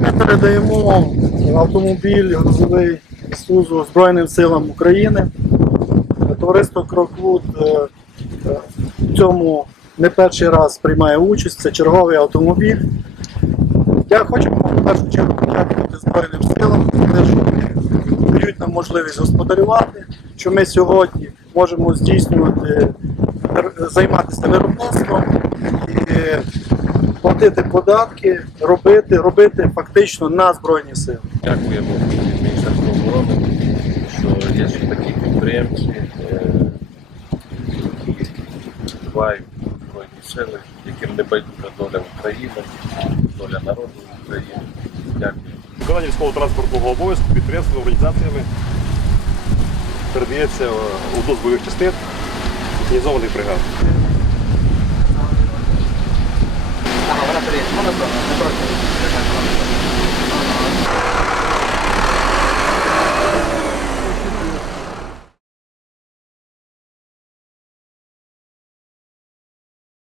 Ми передаємо автомобіль грузовий Ісузу Збройним силам України. Товариство Кроквуд е, е, в цьому не перший раз приймає участь. Це черговий автомобіль. Я хочу в першу чергу подякувати Збройним силам за те, що дають нам можливість господарювати, що ми сьогодні можемо здійснювати, займатися виробництвом платити податки, робити, робити фактично на Збройні сили. Дякуємо від Міністерства оборони, що є ще такі підприємці, е, які вбивають Збройні сили, яким не байдужа доля України, доля народу України. Дякую. Виконання військово-транспортного обов'язку підприємствами, організаціями передається е, у бойових частин організованих бригад.